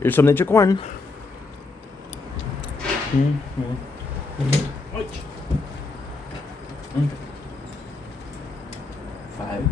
Here's some nature corn. Five.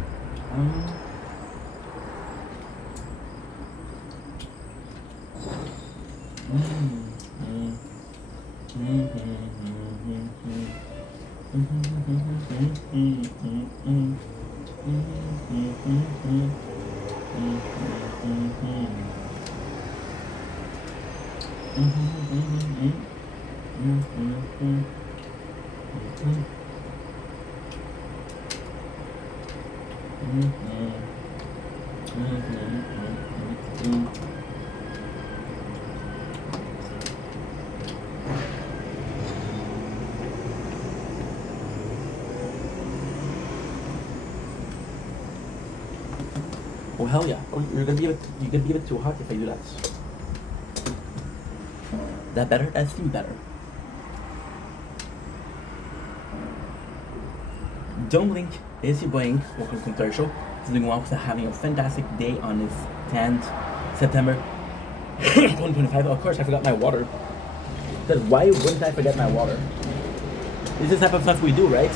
Oh hell yeah! Oh, you're gonna be a bit too hot if I do that. That better? That seems better. Don't blink. It's your boy. Welcome to the show. It's doing well because I'm having a fantastic day on this 10th September 2025. Of course, I forgot my water. Because why wouldn't I forget my water? This is the type of stuff we do, right?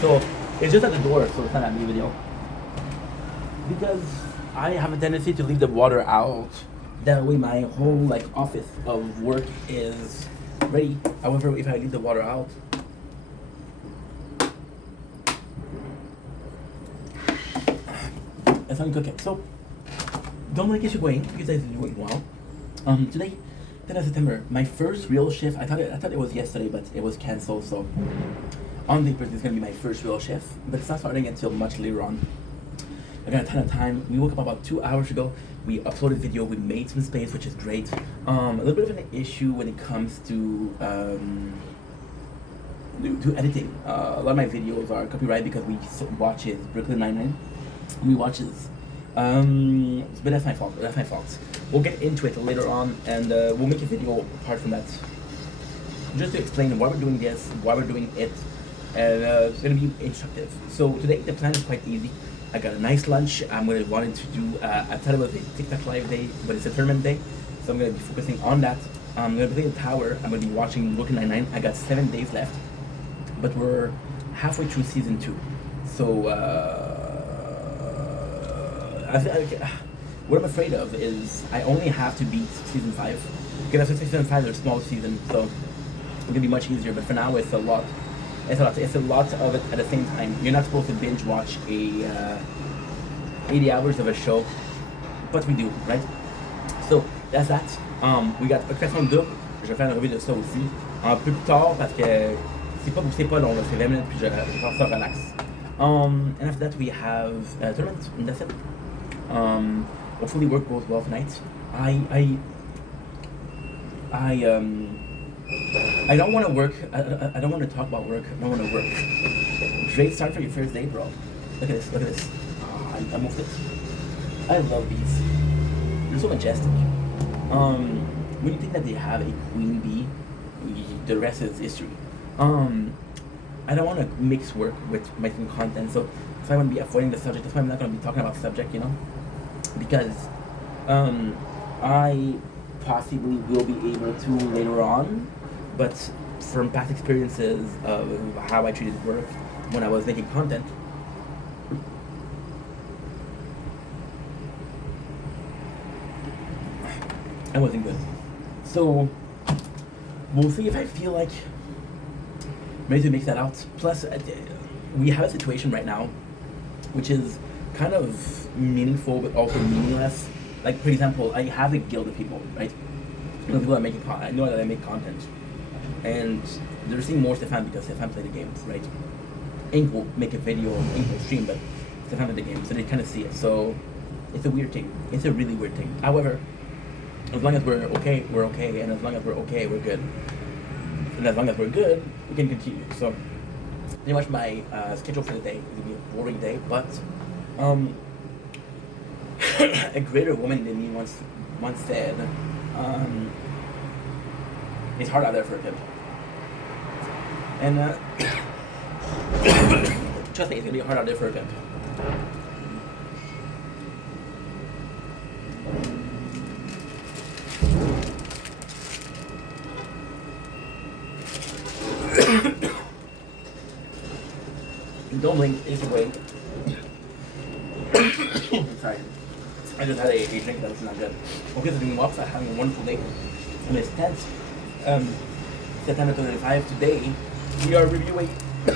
So it's just at the door, so it's not a new video. Because I have a tendency to leave the water out. That way my whole office of work is ready. However, if I leave the water out, it's not cooking. So don't really get you going. You guys are doing well. Today, 10th of September, my first real shift. I thought it was yesterday, but it was cancelled. So on paper, this is gonna be my first real shift, but it's not starting until much later on. I got a ton of time. We woke up about 2 hours ago. We uploaded video. We made some space, which is great. A little bit of an issue when it comes to editing. A lot of my videos are copyrighted because we watches Brooklyn Nine-Nine. We watches. But that's my fault. That's my fault. We'll get into it later on, and we'll make a video apart from that, just to explain why we're doing this, why we're doing it, and it's gonna be instructive. So today the plan is quite easy. I got a nice lunch. I'm gonna wanted to do. I thought it was a TikTok live day, but it's a tournament day, so I'm gonna be focusing on that. I'm gonna play the tower. I'm gonna be watching Brooklyn Nine-Nine. I got 7 days left, but we're halfway through season 2. So what I'm afraid of is I only have to beat season 5. Because after season 5, there's a small season, so it's gonna be much easier. But for now, it's a lot. It's a lot of it at the same time. You're not supposed to binge watch 80 hours of a show, but we do, right? So that's that. We got Occupation Double. Je vais faire une revue de ça aussi un peu plus tard parce que c'est pas long, c'est 20 minutes puis je vais ça relax. And after that we have tournament, and that's it. Hopefully work goes well tonight. I don't want to work. I don't want to talk about work. I don't want to work. Great start for your first day, bro. Look at this. Look at this. I moved it. I love these. They're so majestic. When you think that they have a queen bee, the rest is history. I don't want to mix work with making content, so if I want to be avoiding the subject, that's why I'm not going to be talking about subject, because I possibly will be able to later on, but from past experiences of how I treated work when I was making content, I wasn't good. So we'll see if I feel like maybe to mix that out. Plus, we have a situation right now which is kind of meaningful but also meaningless. Like, for example, I have a guild of people, right? People that I know that I make content, and they're seeing more Stefan because Stefan play the games, right? Ink will make a video, Ink will stream, but Stefan play the game, so they kind of see it. So it's a weird thing. It's a really weird thing. However, as long as we're okay, we're okay, and as long as we're okay, we're good. And as long as we're good, we can continue. So pretty much my schedule for the day is gonna be a boring day, but a greater woman than me once said, it's hard out there for a pimp. And trust me, it's gonna be hard out there for a pimp. Don't blink, easy way. Sorry. I just had a drink that was not good. Okay, so doing well, having a wonderful day. And it's 10th, September 25. Today, we are reviewing a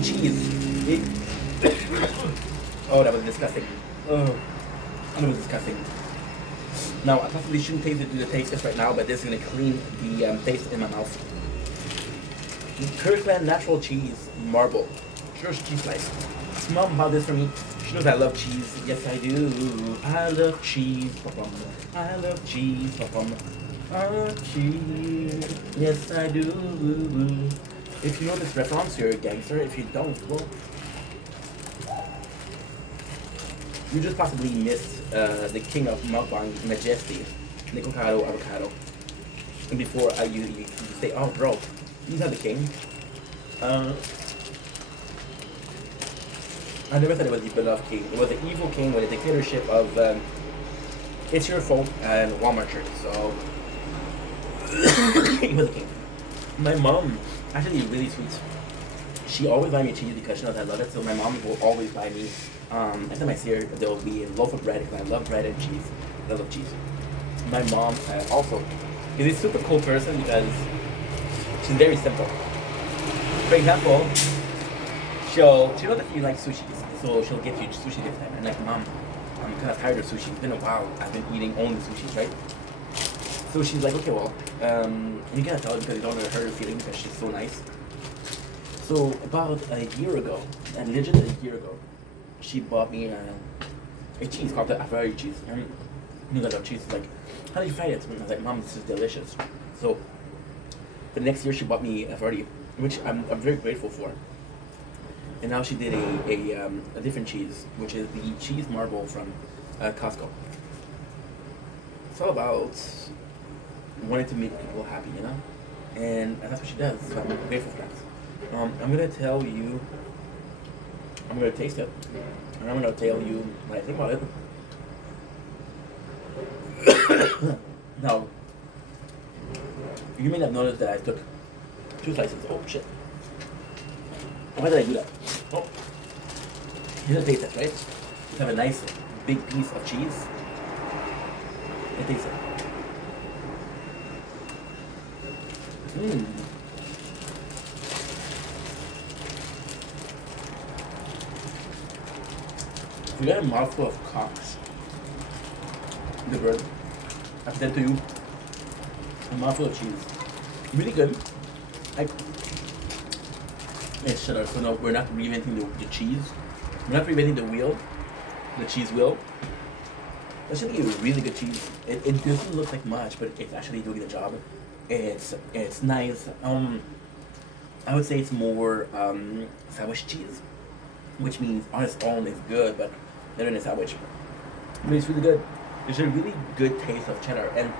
cheese. Oh, that was disgusting. Oh, that was disgusting. Now, I possibly shouldn't do the taste test right now, but this is going to clean the taste in my mouth. Kirkland Natural Cheese Marble. Church cheese slice. Mom bought this for me. She knows I love cheese. Yes, I do. I love cheese. I love cheese. I love cheese. Yes, I do. If you know this reference, you're a gangster. If you don't, well, you just possibly missed the king of mukbang, Majesty, Nicocado Avocado. And before you say, oh, bro, he's not the king. I never thought it was the beloved king. It was the evil king with a dictatorship of it's your fault and Walmart shirt. So he was a king. My mom, actually really sweet. She always buy me cheese because she knows I love it. So my mom will always buy me. Every time I see her, there will be a loaf of bread because I love bread and cheese. I love cheese. My mom also is a super cool person because she's very simple. For example, she knows that you like sushi, so she'll get you sushi this time. And like, Mom, I'm kind of tired of sushi. It's been a while. I've been eating only sushi, right? So she's like, okay, well, you gotta tell her because you don't want to hurt her feelings because she's so nice. So about a year ago, and legit a year ago, she bought me a cheese called the Avari cheese. And you know that cheese is like, how do you find it? And I was like, Mom, this is delicious. So the next year she bought me a Avari, which I'm very grateful for. And now she did a different cheese, which is the cheese marble from Costco. It's all about wanting to make people happy, you know? And that's what she does, so I'm grateful for that. I'm going to tell you, I'm going to taste it, and I'm going to tell you what I think about it. Now, you may have noticed that I took 2 slices. Oh, shit. Why did I do that? Oh, here's a taste test, right? You have a nice big piece of cheese. I taste it. If you got a mouthful of cocks, the bird, I present to you a mouthful of cheese. Really good. Like, yes, shut up. So no, we're not reinventing the cheese. We're not reinventing the cheese wheel. That should be a really good cheese. It doesn't look like much, but it's actually doing the job. It's nice. I would say it's more sandwich cheese, which means on its own it's good, but not in a sandwich. I mean, it's really good. There's a really good taste of cheddar, and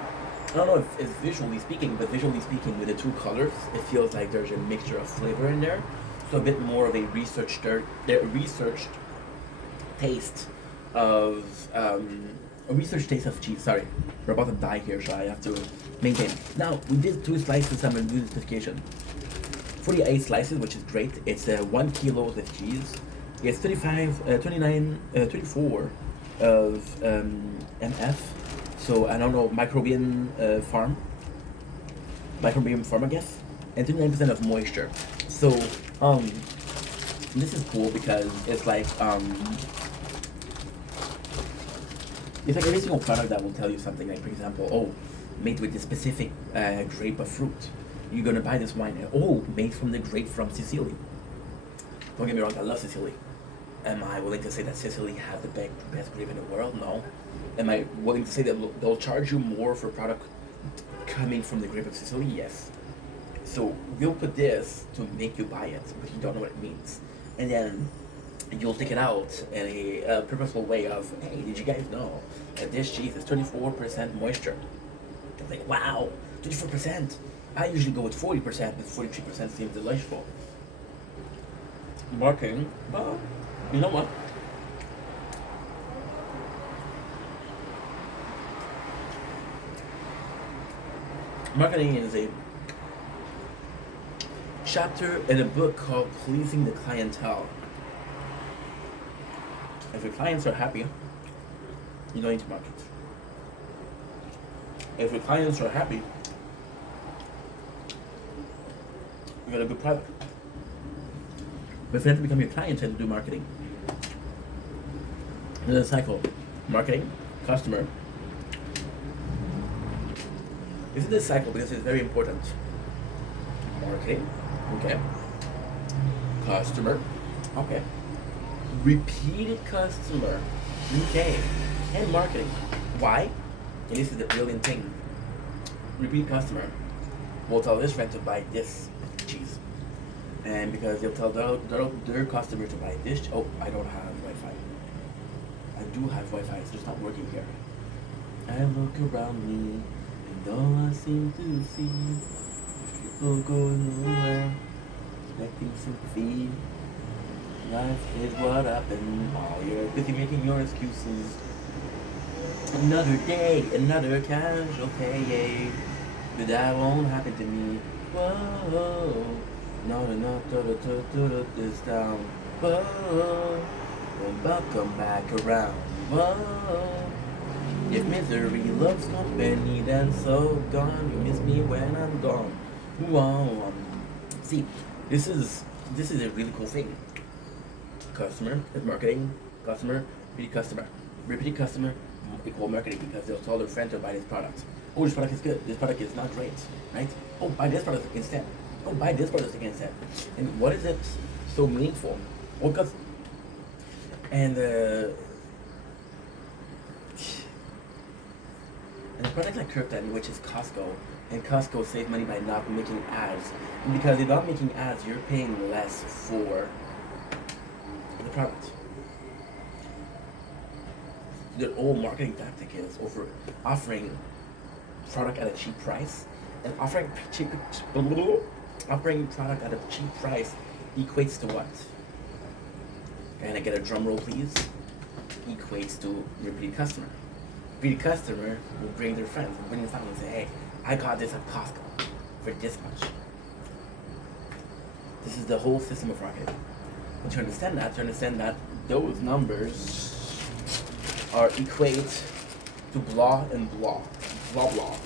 I don't know if it's visually speaking, but visually speaking, with the 2 colors, it feels like there's a mixture of flavor in there. So a bit more of a researched taste of cheese. Sorry, we're about to die here, so I have to maintain. Now we did 2 slices. I'm gonna do the specification. 48 slices, which is great. It's 1 kilo of cheese. It's 24 of MF. So I don't know, microbiome farm, I guess, and 29% of moisture. So this is cool because it's like every single product that will tell you something. Like, for example, oh, made with this specific grape of fruit. You're gonna buy this wine. Oh, made from the grape from Sicily. Don't get me wrong, I love Sicily. Am I willing to say that Sicily has the best grape in the world? No. Am I willing to say that they'll charge you more for product coming from the grape of Sicily? Yes. So we'll put this to make you buy it, but you don't know what it means. And then you'll take it out in a purposeful way of, hey, did you guys know that this cheese is 24% moisture? It's like, wow, 24%. I usually go with 40%, but 43% seems delightful. Marketing, well, you know what? Marketing is a chapter in a book called Pleasing the Clientele. If your clients are happy, you don't need to market. If your clients are happy, you got a good product. But if you have to become your client, you have to do marketing. There's a cycle. Marketing, customer. This is this cycle because it's very important. Marketing, okay. Customer, okay. Repeated customer, okay. And marketing. Why? And this is the brilliant thing. Repeat customer will tell this friend to buy this cheese. And because they'll tell their customer to buy this. Oh, I don't have Wi-Fi. I do have Wi-Fi, it's just not working here. I look around me, and all I seem to see is people going nowhere, expecting sympathy. Life is what happened while you're busy making your excuses. Another day, another casualty, but that won't happen to me. Whoa, not enough to this down. Whoa, but come back around. Whoa, if misery loves company, then so gone. You miss me when I'm gone. Whoa, see, this is a really cool thing. Customer is marketing. Customer, repeat customer. Repeat customer equal marketing because they'll tell their friend to buy this product. Oh, this product is good. This product is not great, right? Oh, buy this product instead. Oh, buy this product instead. And what is it so meaningful? Well, because and a product like Kirkland, which is Costco, and Costco saves money by not making ads. And because they're not making ads, you're paying less for the product. Their old marketing tactic is offering product at a cheap price, and offering product at a cheap price equates to what? Can I get a drum roll, please? Equates to repeat customer. Repeat customer will bring their friends, will bring their family and say, hey, I got this at Costco for this much. This is the whole system of marketing. And to understand that those numbers are equate to blah and blah, blah blah,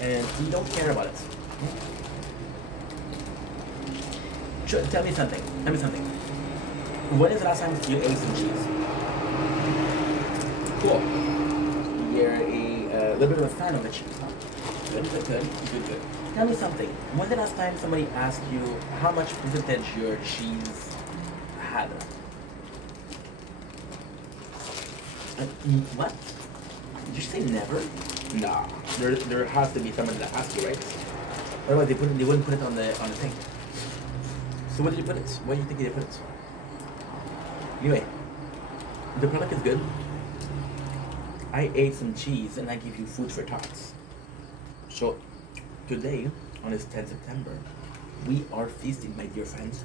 and we don't care about it. Tell me something. When is the last time you ate some cheese? Cool. You're a little bit of a fan of the cheese, huh? Good. Tell me something. When's the last time somebody asked you how much percentage your cheese had? What? Did you say never? Nah. There has to be somebody that asked you, right? Otherwise they wouldn't put it on the thing. So where did you put it? Where do you think they put it? Anyway, the product is good. I ate some cheese and I give you food for thoughts. So today, on this 10th September, we are feasting, my dear friends.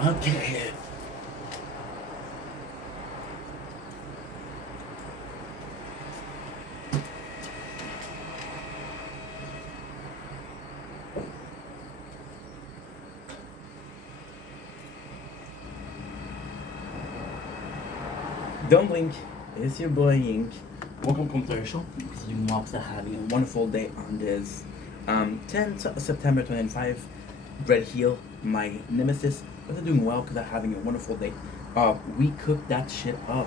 Okay. Don't blink. It's your boy Ink. Welcome to Commercial. You mobs are having a wonderful day on this 10th September 2025. Red Heel, my nemesis, was doing well because I'm having a wonderful day. We cooked that shit up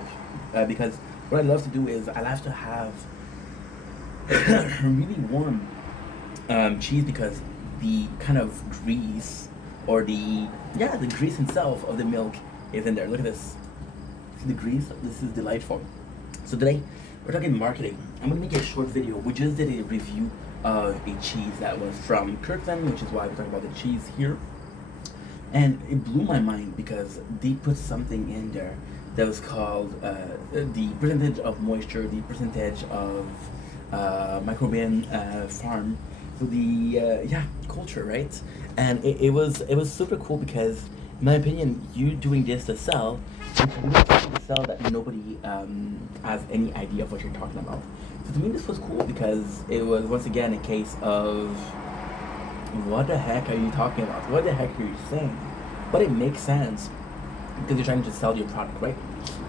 because what I love to do is I love to have really warm cheese because the kind of grease or the grease itself of the milk is in there. Look at this. See the grease? This is delightful. So today we're talking marketing. I'm gonna make a short video. We just did a review of a cheese that was from Kirkland, which is why we're talking about the cheese here. And it blew my mind because they put something in there that was called the percentage of moisture, the percentage of microbial farm, so the culture, right? And it was super cool because, in my opinion, you doing this to sell, it's really to sell that nobody has any idea of what you're talking about. So to me, this was cool because it was once again a case of what the heck are you talking about? What the heck are you saying? But it makes sense because you're trying to sell your product, right?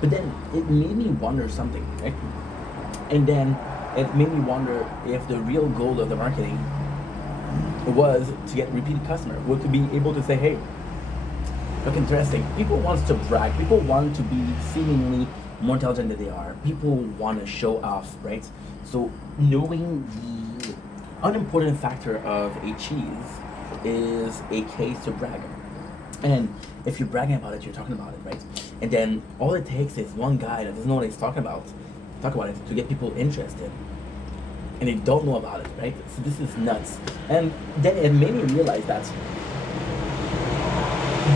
But then it made me wonder something, right? And then it made me wonder if the real goal of the marketing was to get repeat customer, was to be able to say, hey, look interesting. People want to brag. People want to be seemingly more intelligent than they are. People want to show off, right? So knowing the unimportant factor of a cheese is a case to brag. And if you're bragging about it, you're talking about it, right? And then all it takes is one guy that doesn't know what he's talking about, talk about it to get people interested. And they don't know about it, right? So this is nuts. And then it made me realize that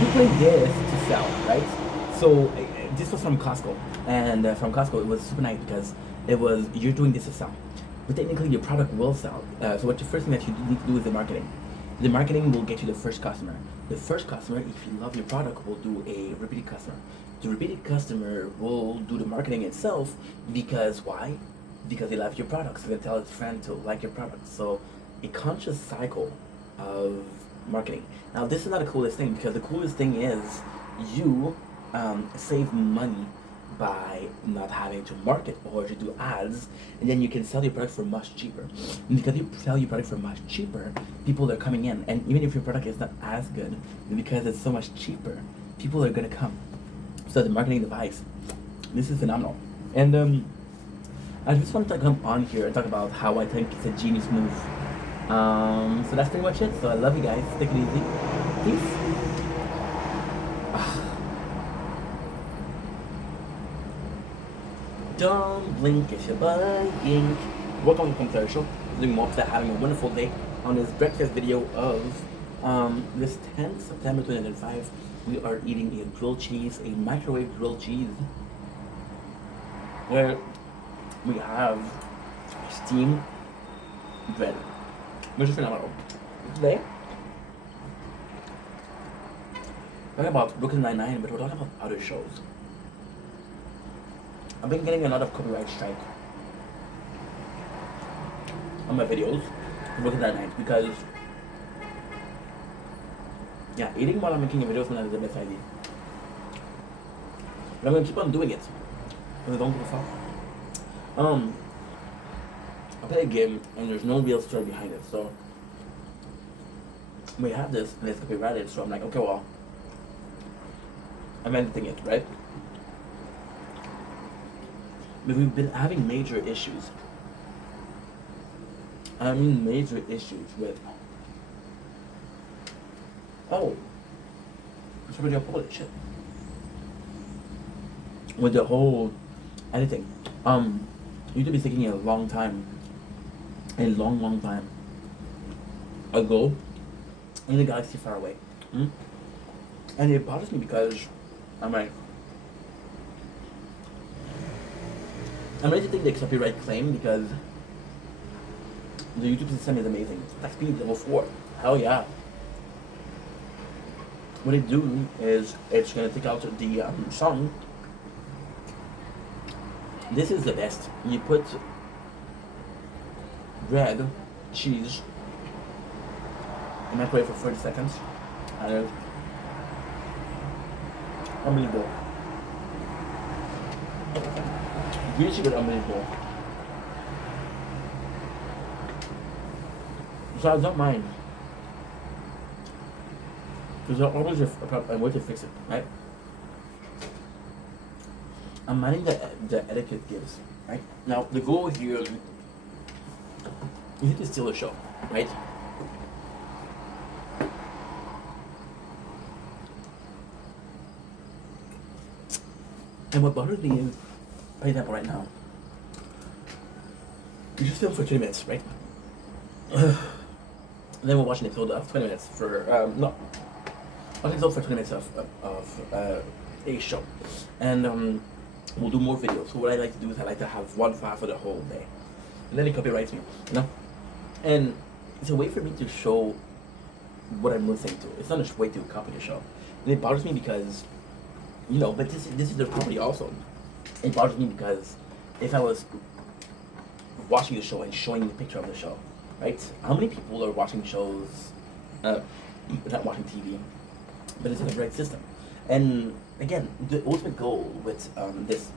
you doing this to sell, right? So this was from Costco, and from Costco it was super nice because it was you're doing this to sell, but technically your product will sell. So what the first thing that you need to do is the marketing. The marketing will get you the first customer. The first customer, if you love your product, will do a repeated customer. The repeated customer will do the marketing itself because why? Because they love your product, so they tell its friend to like your product. So a conscious cycle of marketing. Now this is not the coolest thing because the coolest thing is you save money by not having to market or to do ads, and then you can sell your product for much cheaper. And because you sell your product for much cheaper, people are coming in, and even if your product is not as good, because it's so much cheaper, people are gonna come. So the marketing device, this is phenomenal. And I just want to come on here and talk about how I think it's a genius move. So that's pretty much it. So I love you guys. Take it easy. Peace. Don't blink, it's your boy Ink. Welcome to Commercial. Doing more that having a wonderful day on this breakfast video of this 10th September 2005. We are eating a grilled cheese, a microwave grilled cheese, where we have steamed bread, which is phenomenal. Today, we're talking about Brooklyn Nine-Nine, but we're talking about other shows. I've been getting a lot of copyright strike on my videos for Brooklyn Nine-Nine because, yeah, eating while I'm making a video is not the best idea. But I'm gonna keep on doing it because I don't give a fuck. I play a game and there's no real story behind it, so we have this and it's copyrighted, so I'm like, okay, well, I'm editing it, right? But we've been having major issues. I mean major issues with somebody uploaded shit. With the whole editing. YouTube is taking a long time. A long time ago in a galaxy far away. And it bothers me because I'm ready to take the copyright claim because the YouTube system is amazing. Like speed level 4. Hell yeah. what it do is it's gonna take out the song. This is the best. You put bread, cheese, and microwave for 30 seconds. And it's unbelievable. Really good, unbelievable. So I don't mind. There's always a way to fix it, right? I'm minding the etiquette gives, right? Now, the goal here is to steal the show, right? And what bothers me is, for example, right now, you just film for 20 minutes, right? And then we're watching an episode of 20 minutes for, no, watching an episode for 20 minutes of a show. And we'll do more videos. So what I like to do is I like to have one file for the whole day. And then it copyrights me, you know? And it's a way for me to show what I'm listening to. It's not a way to copy the show. And it bothers me because, you know, but this is their property also. It bothers me because if I was watching the show and showing the picture of the show, right? How many people are watching shows, not watching TV, but it's in a right system? And again, the ultimate goal with this,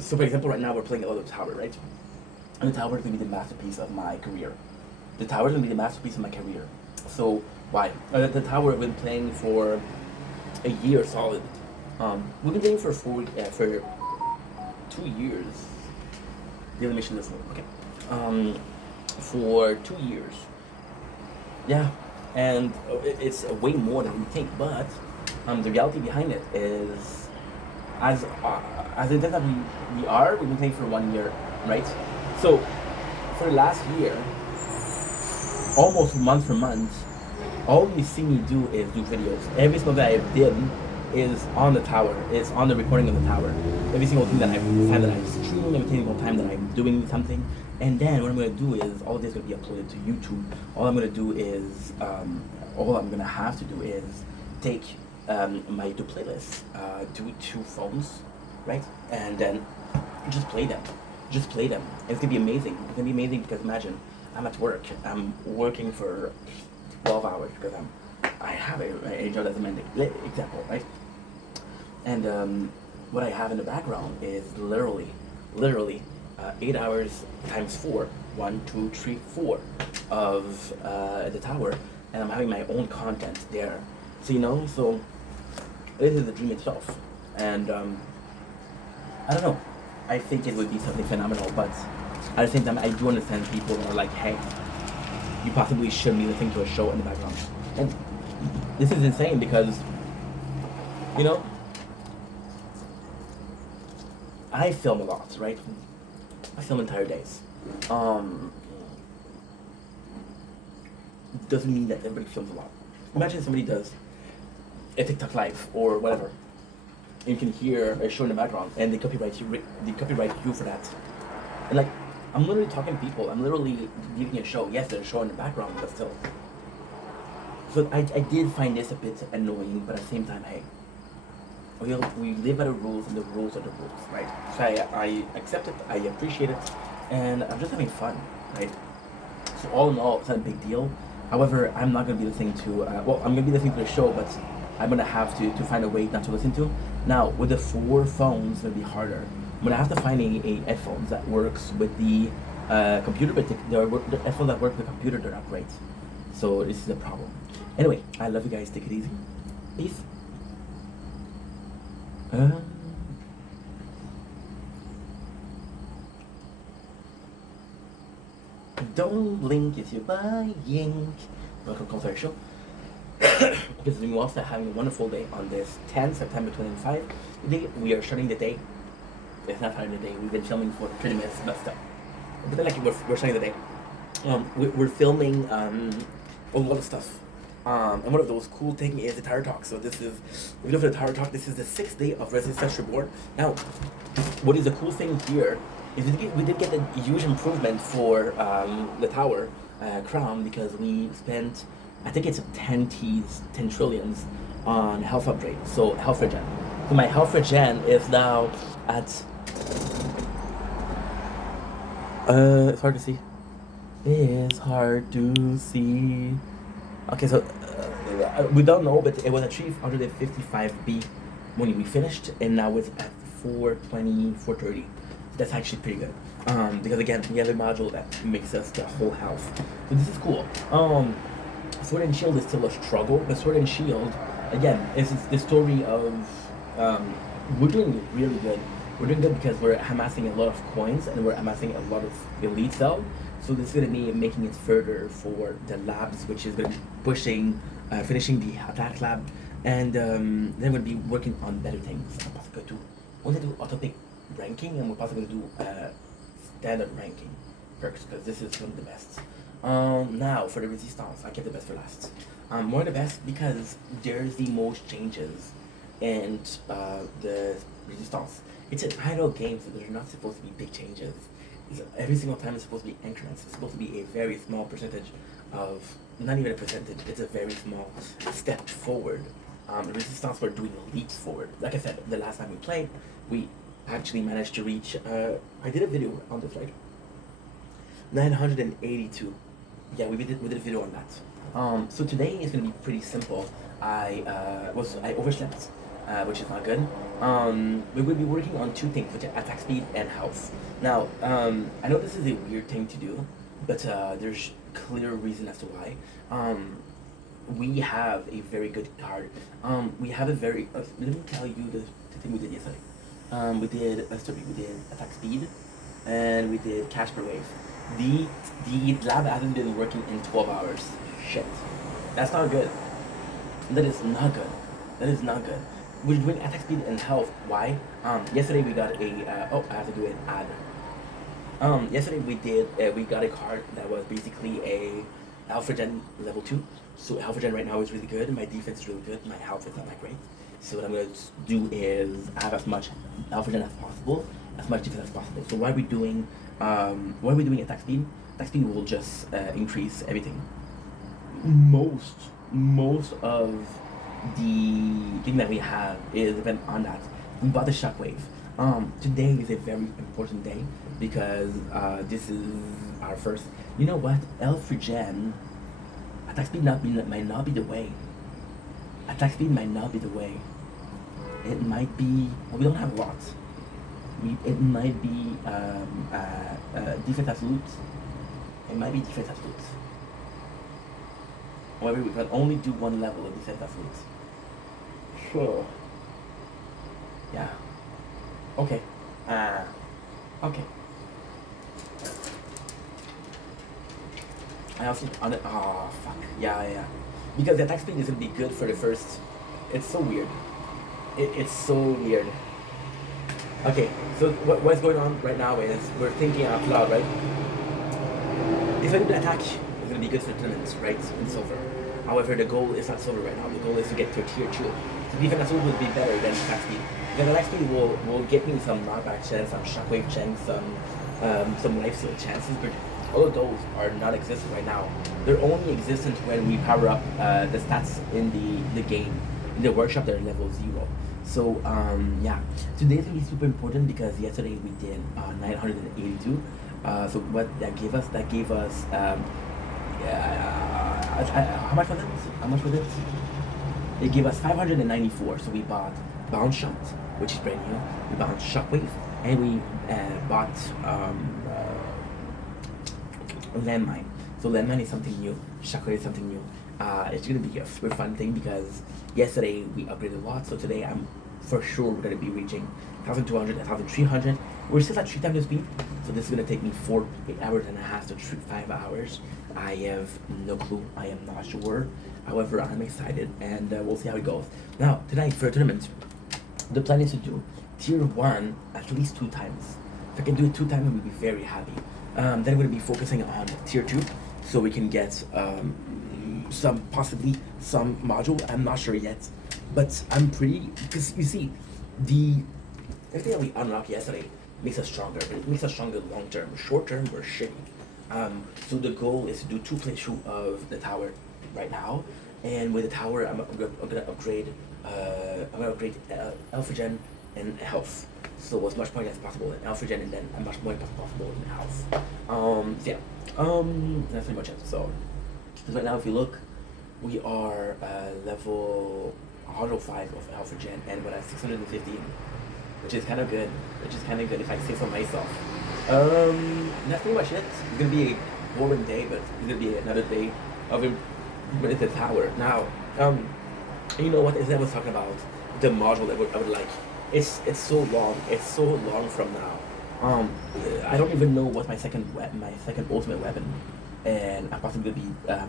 so for example, right now we're playing Elder Tower, right? And the tower is going to be the masterpiece of my career. The tower is going to be the masterpiece of my career. So why? The tower I've been playing for a year solid. We've been playing for 2 years. The animation is okay. For 2 years. Yeah, and it's way more than we think. But the reality behind it is, as it is that we've been playing for 1 year, right? So for the last year, almost month for month, all you see me do is do videos. Every single that I did is on the tower. It's on the recording of the tower. Every single thing that I stream, every single time that I'm doing something. And then what I'm gonna do is all of this is gonna be uploaded to YouTube. All I'm gonna do is all I'm gonna have to do is take my YouTube playlist, do 2 phones, right? And then just play them. Just play them. It's gonna be amazing. It's gonna be amazing because imagine I'm at work. I'm working for 12 hours because I have a job as a medic example, right? And what I have in the background is literally 8 hours times 4, 1, 2, 3, 4 of the tower, and I'm having my own content there. So you know, so this is the dream itself, and I don't know. I think it would be something phenomenal, but at the same time, I do understand people that are like, hey, you possibly shouldn't be listening to a show in the background. And this is insane because, you know, I film a lot, right? I film entire days. Doesn't mean that everybody films a lot. Imagine somebody does a TikTok live or whatever. You can hear a show in the background, and they copyright you for that. And like, I'm literally talking to people. I'm literally giving a show. Yes, there's a show in the background, but still. So I did find this a bit annoying, but at the same time, hey, we live by the rules, and the rules are the rules, right? So I accept it, I appreciate it, and I'm just having fun, right? So all in all, it's not a big deal. However, I'm not going to be listening to, I'm going to be listening to the show, but I'm going to have to find a way not to listen to. Now, with the 4 phones, it'll be harder. I'm going to have to find a headphones that works with the computer, but the headphones that work with the computer, they're not great. So this is a problem. Anyway, I love you guys. Take it easy. Peace. Don't blink if you're buying. Welcome to our show. Because we also having a wonderful day on this 10 September 2025. Today we are starting the day. It's not starting the day. We've been filming for 30 minutes, but still. But then, like, we're starting the day. We're filming a lot of stuff. And one of those cool things is the Tower Talk. So this is, if you look at the Tower Talk, this is the 6th day of Resistance Reborn. Now, what is the cool thing here is we did get a huge improvement for the Tower crown because we spent, I think it's 10 trillions on health upgrade. So health regen. So my health regen is now at it's hard to see. It's hard to see. Okay, so we don't know, but it was at 355B when we finished, and now it's at 420, 430. That's actually pretty good. Because again, we have a module that makes us the whole health. So this is cool. Sword and Shield is still a struggle, but Sword and Shield, again, is the story of we're doing really good. We're doing good because we're amassing a lot of coins and we're amassing a lot of elite cell. So this is going to be making it further for the labs, which is going to be pushing, finishing the attack lab, and then we're going to be working on better things. I'm possibly going to do auto pick ranking, and we're possibly going to do standard ranking perks because this is one of the best. Now for the resistance, I kept the best for last. More the best because there's the most changes, and the resistance. It's an idle game, so there's not supposed to be big changes. Every single time it's supposed to be increments. It's supposed to be a very small percentage of, not even a percentage, it's a very small step forward. The resistance, we're doing leaps forward. Like I said, the last time we played, we actually managed to reach, I did a video on this, right? 982. Yeah, we did a video on that. So today is gonna be pretty simple. I overslept, which is not good. We will be working on two things, which are attack speed and health. Now, I know this is a weird thing to do, but there's clear reason as to why. We have a very good card. We have a very, let me tell you the thing we did yesterday. We did attack speed, and we did cash per wave. The lab hasn't been working in 12 hours. Shit. That's not good. That is not good. That is not good. We're doing attack speed and health. Why? Yesterday we got a, I have to do an ad. Yesterday we got a card that was basically a Alpha Gen level 2. So Alpha Gen right now is really good. My defense is really good. My health is not that great. So what I'm going to do is have as much Alpha Gen as possible, as much defense as possible. So why are we doing attack speed? Attack speed will just increase everything. Most of the thing that we have is depend on that. We bought the shockwave. Today is a very important day because this is our first. You know what? Alpha Gen attack speed might not be the way. Attack speed might not be the way. It might be. Well, we don't have lots. It might be defense absolute. It might be defense absolute. However, we can only do one level of defense absolute. Sure. Yeah. Okay. Okay. I also on it. Oh fuck. Yeah. Because the attack speed is gonna be good for the first. It's so weird. It's so weird. Okay, so what's going on right now is we're thinking out loud, right? If I do the attack, it's gonna be good for tournaments, right? In silver. However, the goal is not silver right now. The goal is to get to a tier 2. So defense absolute would be better than attack speed. Because attack speed will get me some knockback chance, some shockwave chance, some life steal chances, but all of those are not existent right now. They're only existent when we power up the stats in the game. In the workshop, they're level 0. So yeah, today's gonna be super important because yesterday we did 982. So what that gave us? That gave us how much was it? How much was it? It gave us 594. So we bought Bounce Shot, which is brand new. We bought Shockwave, and we bought Landmine. So Landmine is something new. Shockwave is something new. It's gonna be a super fun thing because yesterday we upgraded a lot. So today I'm for sure we're gonna be reaching 1,200, 1,300. We're still at 3 times the speed, so this is gonna take me 4 hours and a half to 5 hours. I have no clue. I am not sure. However, I'm excited, and we'll see how it goes. Now tonight for a tournament, the plan is to do tier 1 at least 2 times. If I can do it 2 times, I will be very happy. Then we're gonna be focusing on tier 2, so we can get possibly some module. I'm not sure yet, but I'm pretty, because you see, everything that we unlocked yesterday makes us stronger, but it makes us stronger long term. Short term, we're shitty. So the goal is to do 2 playthrough of the tower right now, and with the tower, I'm gonna upgrade. Alpha Gen and health. So as much point as possible in Alpha Gen, and then as much point as possible in health. So yeah. That's pretty much it. So, because right now, if you look, we are level 105 of Alpha Gen, and we're at 615, which is kind of good. Which is kind of good if I say so myself. That's pretty much it. It's gonna be a boring day, but it's gonna be another day of improvement in the tower. Now, you know what? As I was talking about the module that I would like. It's so long. It's so long from now. I don't even know what my second ultimate weapon, and I'm possibly gonna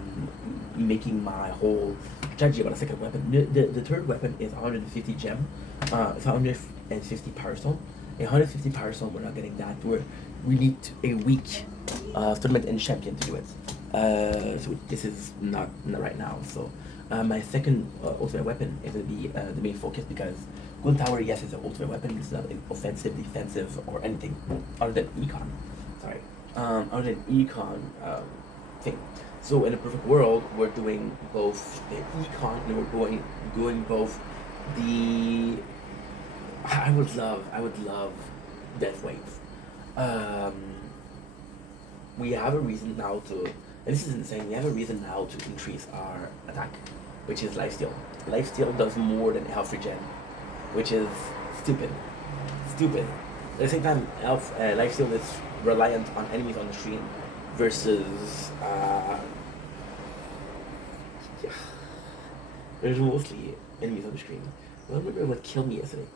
be making my whole strategy about a second weapon. The third weapon is 150 gem, it's 150 power stone. 150 power stone. We're not getting that. We need a week tournament and champion to do it. So this is not right now. So my second ultimate weapon is gonna be the main focus, because Golden Tower, yes, is an ultimate weapon. It's not offensive, defensive, or anything other than econ. Sorry, other than econ thing. So in a perfect world, we're doing both the econ and we're doing both the. I would love Death Wave. We have a reason now to, and this is insane. We have a reason now to increase our attack, which is Lifesteal. Lifesteal does more than health regen, which is stupid. Stupid. At the same time, Lifesteal is reliant on enemies on the stream versus yeah, there's mostly enemies on the stream. I don't remember what killed me yesterday.